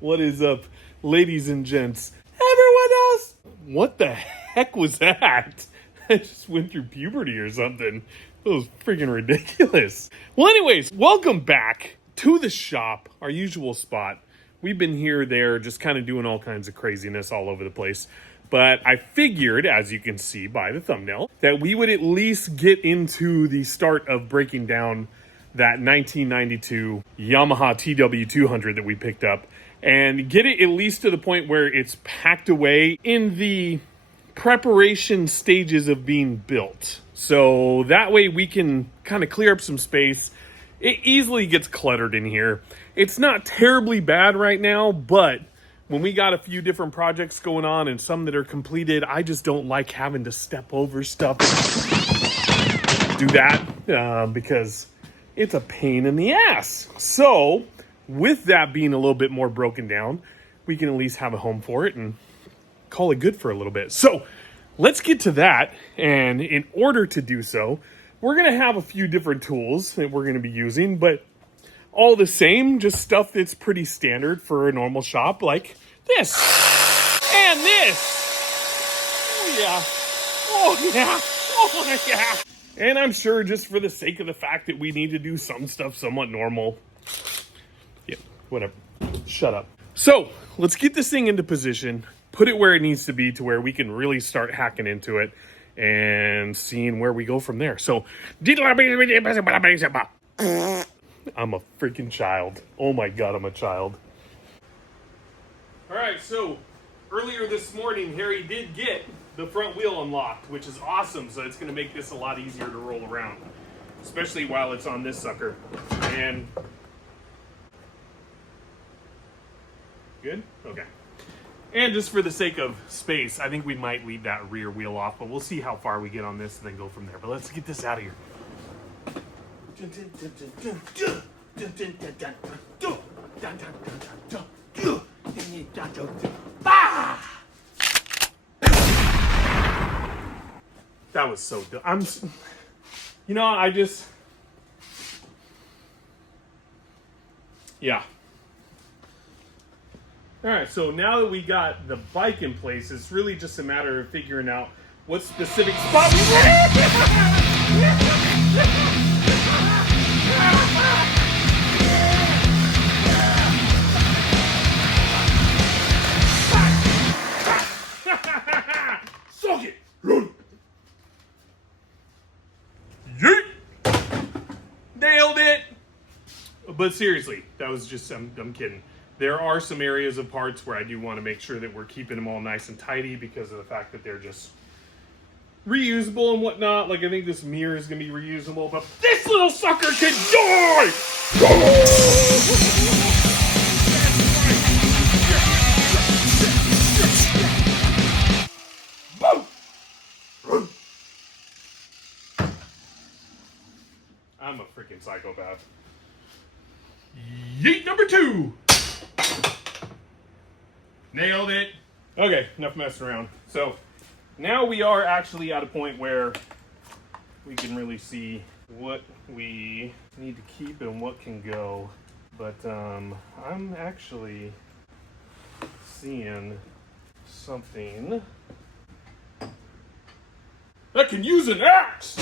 What is up, ladies and gents? Everyone else! What the heck was that? I just went through puberty or something. That was freaking ridiculous. Well, anyways, welcome back to the shop, our usual spot. We've been here, there, just kind of doing all kinds of craziness all over the place. But I figured, as you can see by the thumbnail, that we would at least get into the start of breaking down that 1992 Yamaha TW200 that we picked up and get it at least to the point where it's packed away in the preparation stages of being built. So that way we can kind of clear up some space. It easily gets cluttered in here. It's not terribly bad right now, but when we got a few different projects going on and some that are completed, I just don't like having to step over stuff. Do that because it's a pain in the ass. So with that being a little bit more broken down, we can at least have a home for it and call it good for a little bit. So let's get to that. And in order to do so, we're going to have a few different tools that we're going to be using, but all the same, just stuff that's pretty standard for a normal shop, like this and this. Oh yeah. Oh yeah. Oh yeah. And I'm sure just for the sake of the fact that we need to do some stuff somewhat normal. Yeah, whatever. Shut up. So let's get this thing into position, put it where it needs to be to where we can really start hacking into it and seeing where we go from there. So, I'm a freaking child. Oh my God, I'm a child. All right, so earlier this morning, Harry did get the front wheel unlocked, which is awesome. So it's going to make this a lot easier to roll around, especially while it's on this sucker. And good? Okay. And just for the sake of space, I think we might leave that rear wheel off, but we'll see how far we get on this and then go from there. But let's get this out of here. That was so dumb. Yeah. All right, so now that we got the bike in place, it's really just a matter of figuring out what specific spot we Suck it! Run! Yeet! Nailed it! But seriously, that was just, I'm kidding. There are some areas of parts where I do want to make sure that we're keeping them all nice and tidy because of the fact that they're just reusable and whatnot. Like, I think this mirror is going to be reusable, but this little sucker can die! I'm a freaking psychopath. Yeet number 2! Nailed it. Okay, enough messing around. So now we are actually at a point where we can really see what we need to keep and what can go. But I'm actually seeing something that can use an axe.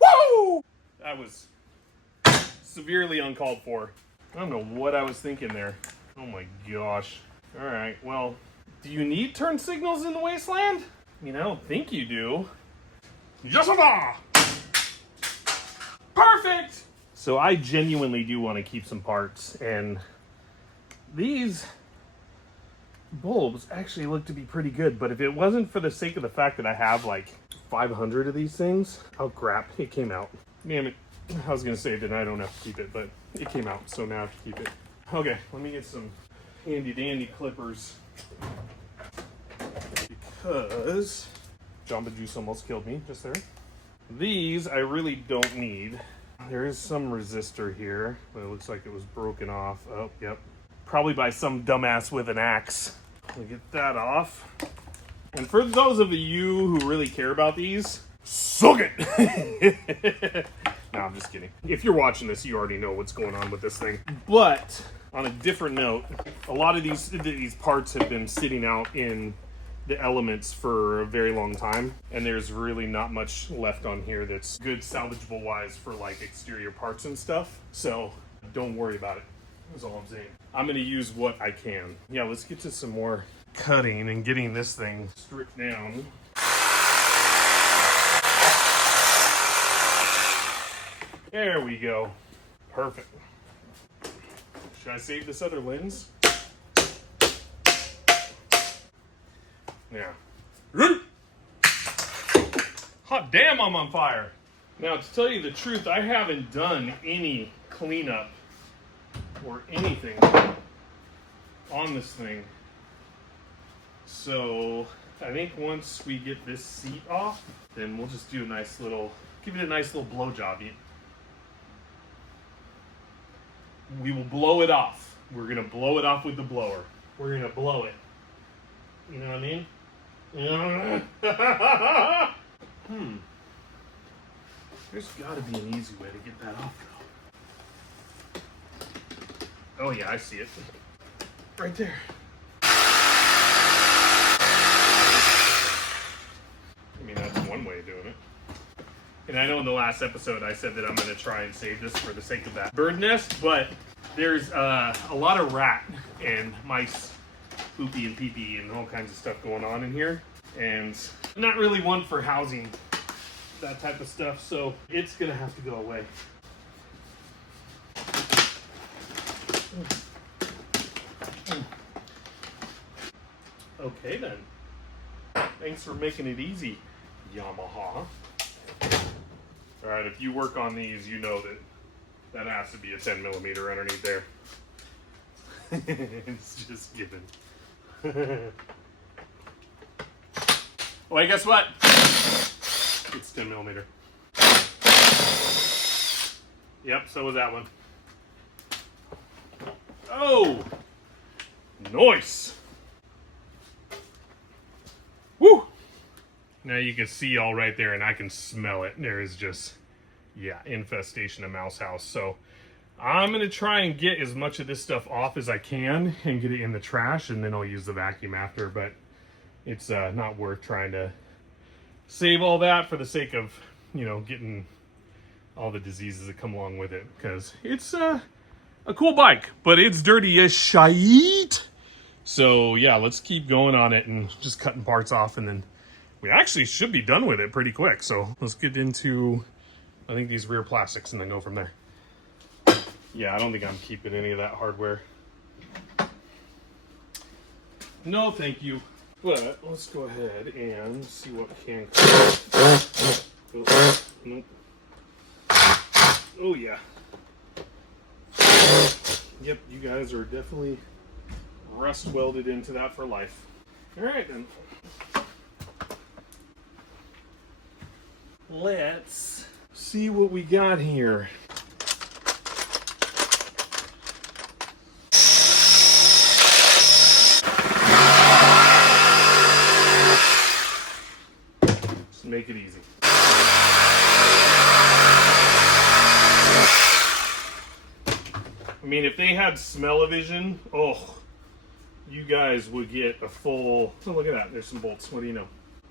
Woo! That was severely uncalled for. I don't know what I was thinking there. Oh my gosh. All right, well, do you need turn signals in the wasteland? I mean, I don't think you do. Yes, sir! Perfect! So I genuinely do want to keep some parts, and these bulbs actually look to be pretty good, but if it wasn't for the sake of the fact that I have like 500 of these things, oh crap, it came out. Damn it. I was gonna say that I don't have to keep it, but it came out, so now I have to keep it. Okay, let me get some handy dandy clippers because Jamba Juice almost killed me just there. These I really don't need. There is some resistor here, but it looks like it was broken off. Oh, yep. Probably by some dumbass with an axe. We get that off. And for those of you who really care about these, suck it! No, I'm just kidding. If you're watching this, you already know what's going on with this thing. But on a different note, a lot of these parts have been sitting out in the elements for a very long time, and there's really not much left on here that's good salvageable wise for like exterior parts and stuff. So don't worry about it. That's all I'm saying. I'm gonna use what I can. Yeah, let's get to some more cutting and getting this thing stripped down. There we go. Perfect. Should I save this other lens? Yeah. Hot damn, I'm on fire. Now, to tell you the truth, I haven't done any cleanup or anything on this thing. So I think once we get this seat off, then we'll just do a nice little, give it a nice little blowjob. We will blow it off. We're gonna blow it off with the blower. We're gonna blow it. You know what I mean? There's gotta be an easy way to get that off though. Oh yeah, I see it. Right there. I mean, that's one way of doing it. And I know in the last episode I said that I'm going to try and save this for the sake of that bird nest, but there's a lot of rat and mice poopy and pee-pee and all kinds of stuff going on in here. And I'm not really one for housing that type of stuff, so it's going to have to go away. Okay then. Thanks for making it easy, Yamaha. Alright, if you work on these, you know that has to be a 10mm underneath there. It's just given. Well, guess what? It's 10mm. Yep, so was that one. Oh! Nice! Woo! Now you can see all right there, and I can smell it. There is just, yeah, infestation of mouse house. So I'm going to try and get as much of this stuff off as I can and get it in the trash, and then I'll use the vacuum after. But it's not worth trying to save all that for the sake of, you know, getting all the diseases that come along with it. Because it's a cool bike, but it's dirty as shite. So yeah, let's keep going on it and just cutting parts off, and then we actually should be done with it pretty quick. So let's get into, I think, these rear plastics and then go from there. Yeah, I don't think I'm keeping any of that hardware. No, thank you. But let's go ahead and see what can come. Oh, nope. Oh yeah. Yep, you guys are definitely rust welded into that for life. All right then. Let's see what we got here. Just make it easy. I mean, if they had smell-o-vision, oh, you guys would get a full, oh, look at that, there's some bolts, what do you know?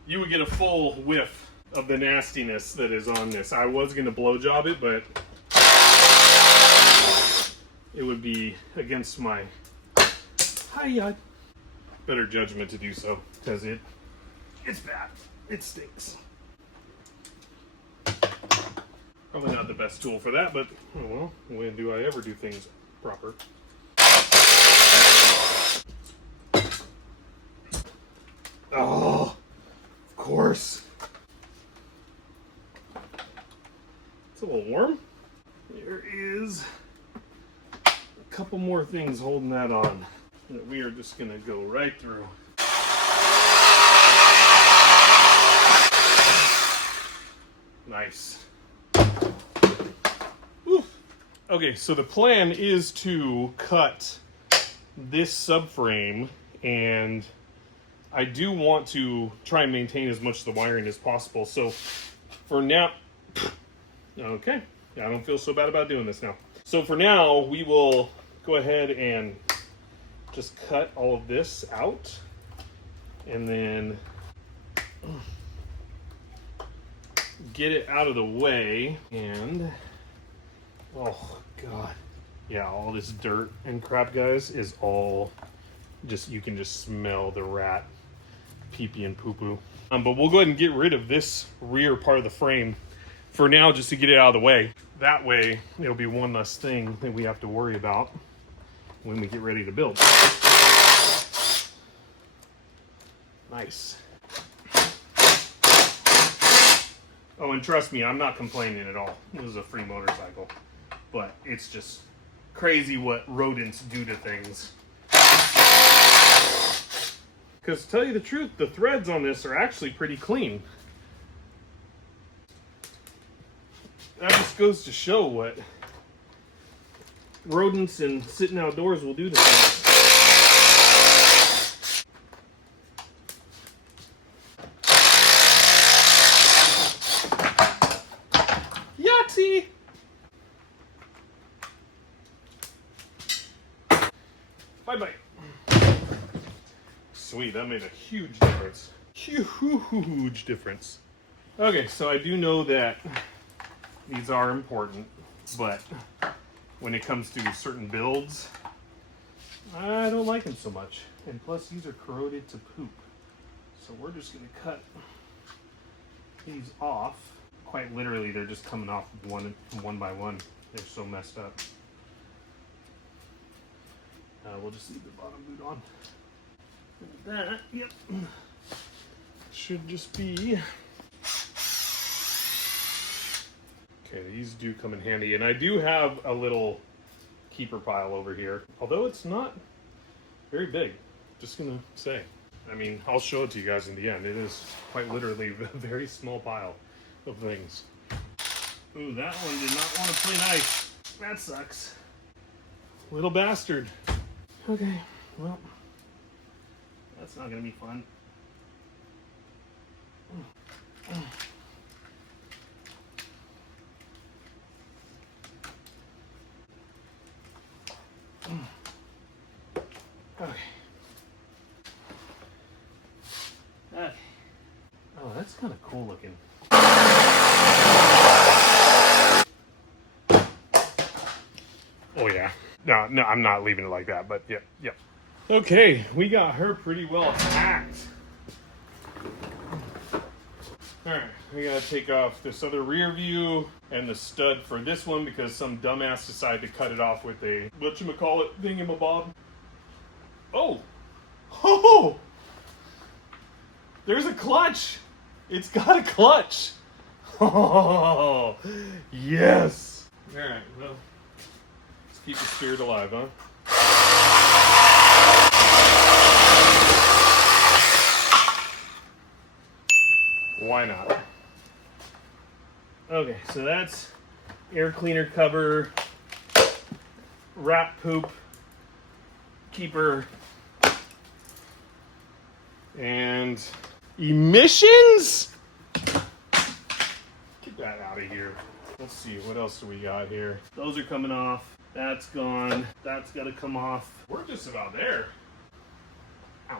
You would get a full whiff of the nastiness that is on this. I was going to blowjob it, but it would be against my better judgment to do so, because it's bad. It stinks. Probably not the best tool for that, but oh well, when do I ever do things proper? Oh, of course. It's a little warm. There is a couple more things holding that on that we are just going to go right through. Nice. Whew. Okay, so the plan is to cut this subframe and I do want to try and maintain as much of the wiring as possible. So for now, okay, I don't feel so bad about doing this now. So for now, we will go ahead and just cut all of this out, and then get it out of the way. And oh god, yeah, all this dirt and crap, guys, is all just, you can just smell the rat pee-pee and poo-poo. But we'll go ahead and get rid of this rear part of the frame for now, just to get it out of the way. That way it'll be one less thing that we have to worry about when we get ready to build. Nice. Oh, and trust me, I'm not complaining at all. This is a free motorcycle. But it's just crazy what rodents do to things. Because to tell you the truth, the threads on this are actually pretty clean. That just goes to show what rodents and sitting outdoors will do to things. Yahtzee! Bye-bye. Sweet, that made a huge difference. Huge difference. Okay, so I do know that these are important, but when it comes to certain builds, I don't like them so much. And plus, these are corroded to poop. So we're just gonna cut these off. Quite literally, they're just coming off one by one. They're so messed up. We'll just leave the bottom boot on. That, yep, should just be. Okay, these do come in handy, and I do have a little keeper pile over here, although it's not very big. Just gonna say, I mean, I'll show it to you guys in the end. It is quite literally a very small pile of things. Ooh, that one did not want to play nice. That sucks. Little bastard. Okay, well, that's not gonna be fun. Okay. Okay. Oh, that's kind of cool looking. Oh yeah. No, I'm not leaving it like that, but yep. Okay, we got her pretty well packed. Alright, we gotta take off this other rear view and the stud for this one because some dumbass decided to cut it off with a whatchamacallit thingamabob. Oh! There's a clutch! It's got a clutch! Oh, yes! Alright, well, let's keep the spirit alive, huh? Why not? Okay, so that's air cleaner cover, rat poop, keeper, and emissions? Get that out of here. Let's see, what else do we got here? Those are coming off. That's gone. That's got to come off. We're just about there. Ow.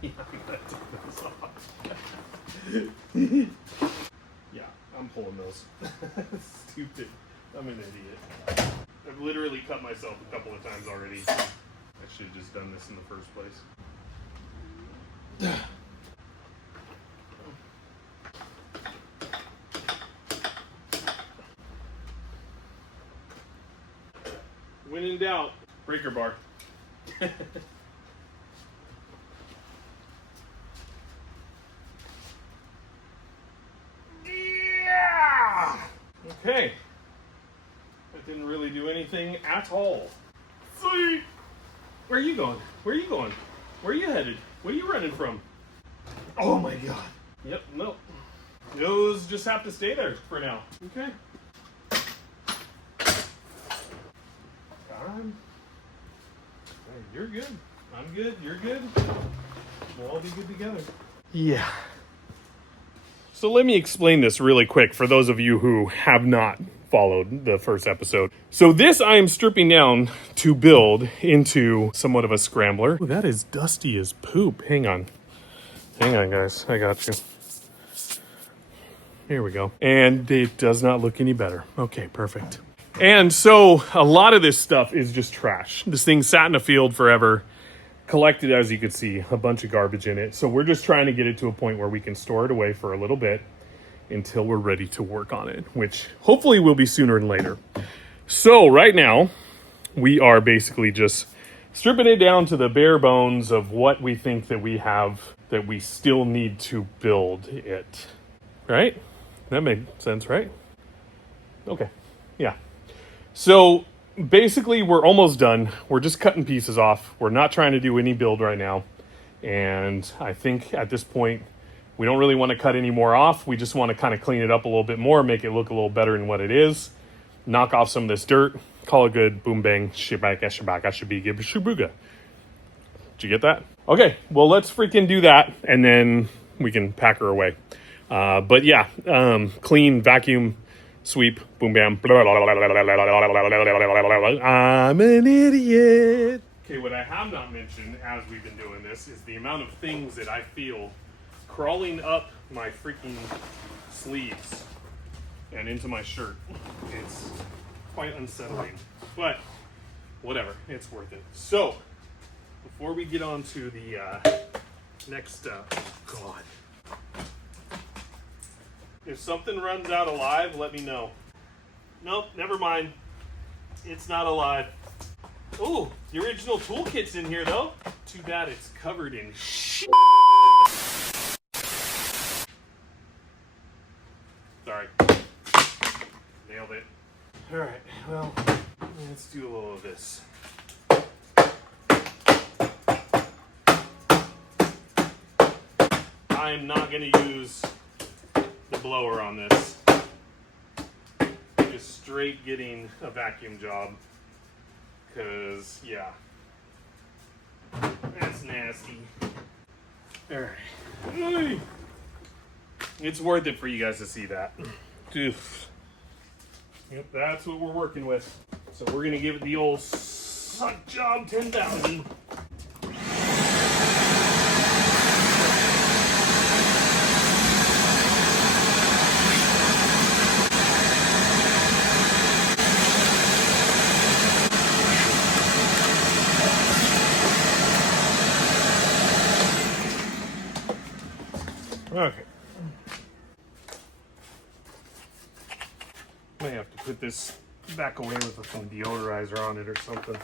Yeah, I gotta take those off. Yeah, I'm pulling those. Stupid. I'm an idiot. I've literally cut myself a couple of times already. I should have just done this in the first place. When in doubt, breaker bar. Yeah! Okay. That didn't really do anything at all. Sweet! Where are you going? Where are you going? Where are you headed? What are you running from? Oh my god. Yep, nope. Those just have to stay there for now. Okay. Hey, you're good. I'm good. You're good. We'll all be good together. Yeah. So let me explain this really quick for those of you who have not followed the first episode. So this I am stripping down to build into somewhat of a scrambler. Ooh, that is dusty as poop. Hang on. Hang on, guys. I got you. Here we go. And it does not look any better. Okay, perfect. And so a lot of this stuff is just trash. This thing sat in a field forever, collected, as you could see, a bunch of garbage in it. So we're just trying to get it to a point where we can store it away for a little bit until we're ready to work on it, which hopefully will be sooner than later. So right now, we are basically just stripping it down to the bare bones of what we think that we have that we still need to build it. Right? That made sense, right? Okay. Yeah. So basically, we're almost done. We're just cutting pieces off. We're not trying to do any build right now. And I think at this point, we don't really want to cut any more off. We just want to kind of clean it up a little bit more, make it look a little better than what it is. Knock off some of this dirt. Call it good. Boom, bang. Shibaka, shabaka, shabiga, shabuga. Did you get that? Okay. Well, let's freaking do that. And then we can pack her away. But yeah, clean, vacuum, sweep, boom, bam. I'm an idiot. Okay, what I have not mentioned as we've been doing this is the amount of things that I feel crawling up my freaking sleeves and into my shirt. It's quite unsettling, but whatever, it's worth it. So, before we get on to the next step, God. If something runs out alive, let me know. Nope, never mind. It's not alive. Ooh, the original toolkit's in here, though. Too bad it's covered in shit. Sorry. Nailed it. All right, well, let's do a little of this. I'm not going to use the blower on this. Just straight getting a vacuum job. Because, yeah. That's nasty. Alright. It's worth it for you guys to see that. Oof. Yep, that's what we're working with. So we're going to give it the old suck job 10,000. Okay. May have to put this back away with some deodorizer on it or something.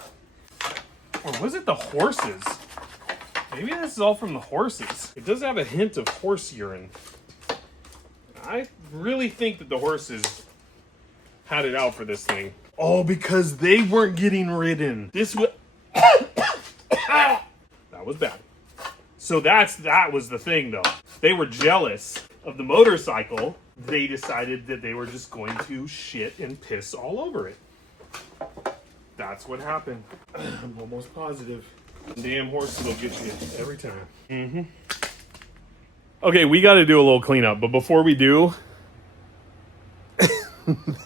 Or was it the horses? Maybe this is all from the horses. It does have a hint of horse urine. I really think that the horses had it out for this thing. Oh, because they weren't getting ridden. This was... That was bad. So that was the thing, though. They were jealous of the motorcycle. They decided that they were just going to shit and piss all over it. That's what happened. I'm almost positive. Damn horses will get you every time. Mm-hmm. Okay, we got to do a little cleanup, but before we do,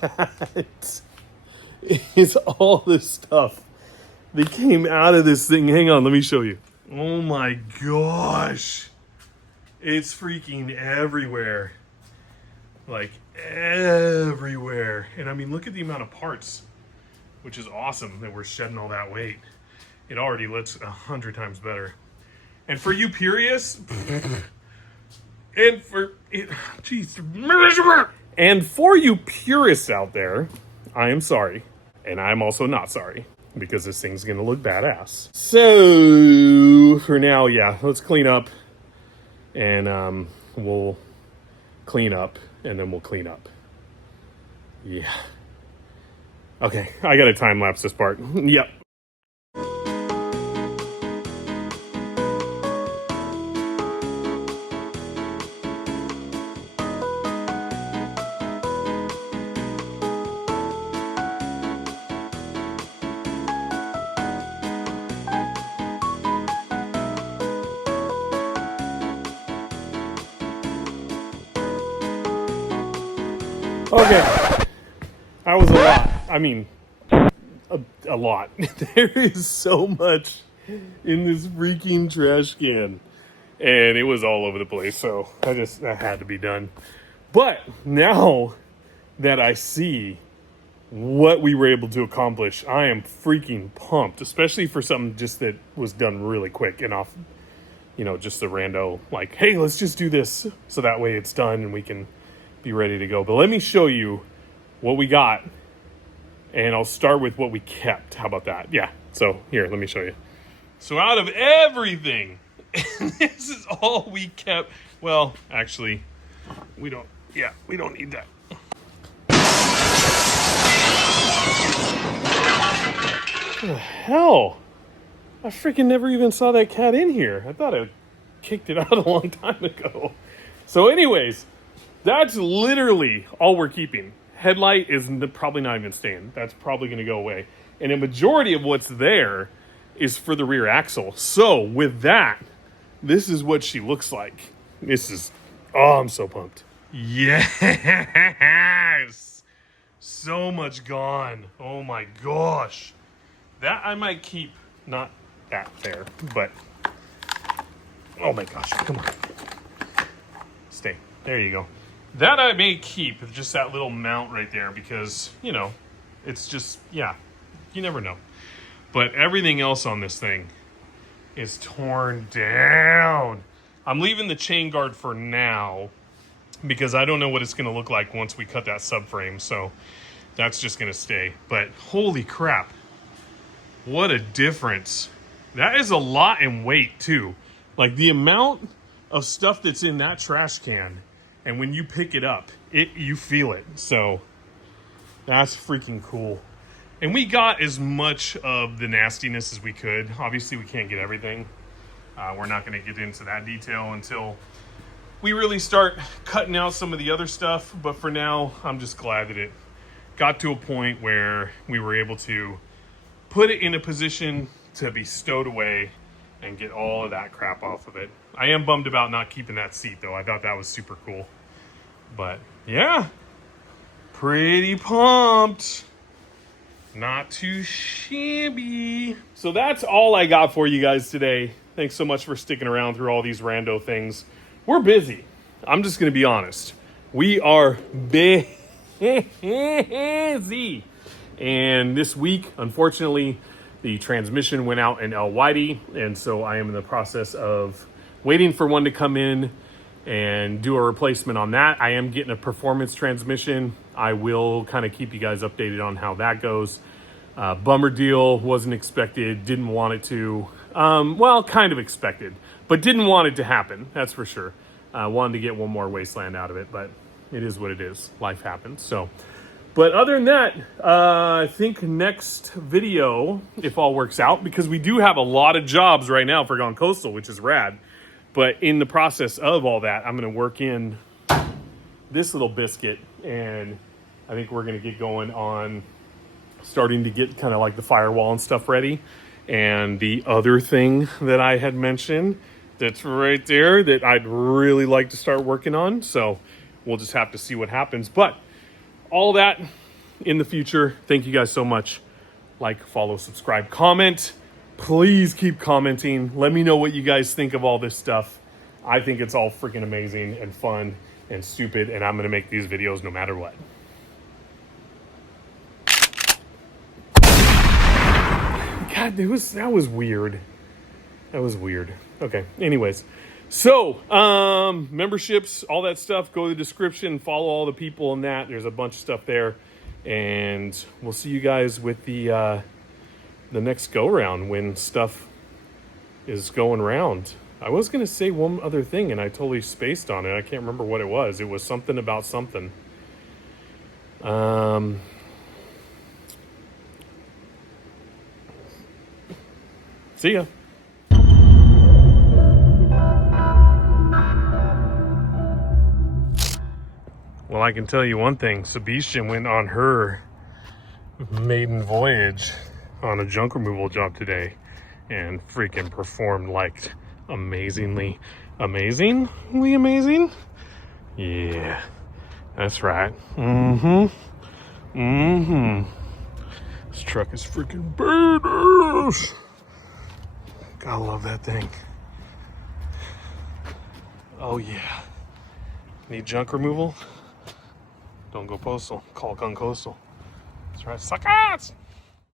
that is all this stuff that came out of this thing. Hang on, let me show you. Oh my gosh. It's freaking everywhere. Like, everywhere. And I mean, look at the amount of parts, which is awesome that we're shedding all that weight. It already looks 100 times better. And for you purists, and for you purists out there, I am sorry. And I'm also not sorry, because this thing's gonna look badass. So for now, yeah, let's clean up, and we'll clean up, and then we'll clean up. Yeah. Okay, I gotta time lapse this part. Yep. Okay, that was a lot. I mean, a lot. There is so much in this freaking trash can, and it was all over the place, so that had to be done. But now that I see what we were able to accomplish, I am freaking pumped, especially for something just that was done really quick and off, just the rando, like, hey, let's just do this so that way it's done and we can be ready to go. But let me show you what we got, and I'll start with what we kept. How about that? Yeah, so here, let me show you. So out of everything, this is all we kept. Well, actually, we don't need that. What the hell? I freaking never even saw that cat in here. I thought I kicked it out a long time ago. So anyways, that's literally all we're keeping. Headlight is probably not even staying. That's probably going to go away. And a majority of what's there is for the rear axle. So with that, this is what she looks like. I'm so pumped. Yes! So much gone. Oh my gosh. That I might keep, not that there, but oh my gosh, come on. Stay. There you go. That I may keep, just that little mount right there, because, it's just, you never know. But everything else on this thing is torn down. I'm leaving the chain guard for now because I don't know what it's going to look like once we cut that subframe, so that's just going to stay. But holy crap, what a difference. That is a lot in weight too. Like the amount of stuff that's in that trash can, and when you pick it up, you feel it. So that's freaking cool. And we got as much of the nastiness as we could. Obviously, we can't get everything. We're not going to get into that detail until we really start cutting out some of the other stuff. But for now, I'm just glad that it got to a point where we were able to put it in a position to be stowed away and get all of that crap off of it. I am bummed about not keeping that seat, though. I thought that was super cool. But yeah, pretty pumped. Not too shabby. So that's all I got for you guys today. Thanks so much for sticking around through all these rando things. We're busy. I'm just going to be honest. We are busy. And this week, unfortunately, the transmission went out in El Whitey. And so I am in the process of waiting for one to come in and do a replacement on that. I am getting a performance transmission. I will kind of keep you guys updated on how that goes. Bummer deal, wasn't expected, didn't want it to. Well, kind of expected, but didn't want it to happen, that's for sure. Wanted to get one more wasteland out of it, but it is what it is. Life happens. So, but other than that, I think next video, if all works out, because we do have a lot of jobs right now for Gone Coastal, which is rad. But in the process of all that, I'm going to work in this little biscuit, and I think we're going to get going on starting to get kind of like the firewall and stuff ready. And the other thing that I had mentioned that's right there that I'd really like to start working on. So we'll just have to see what happens. But all that in the future. Thank you guys so much. Like, follow, subscribe, comment. Please keep commenting. Let me know what you guys think of all this stuff. I think it's all freaking amazing and fun and stupid, and I'm going to make these videos no matter what. God, that was weird. That was weird. Okay, anyways. So, memberships, all that stuff, go to the description, follow all the people in that. There's a bunch of stuff there. And we'll see you guys with the next go-round when stuff is going around. I was going to say one other thing, and I totally spaced on it. I can't remember what it was. It was something about something. See ya. Well, I can tell you one thing. Sebastian went on her maiden voyage on a junk removal job today and freaking performed like amazingly amazing. Yeah. That's right. Mm-hmm. Mm-hmm. This truck is freaking badass. Gotta love that thing. Oh yeah. Need junk removal? Don't go postal. Call Gun Coastal. That's right. Suckers!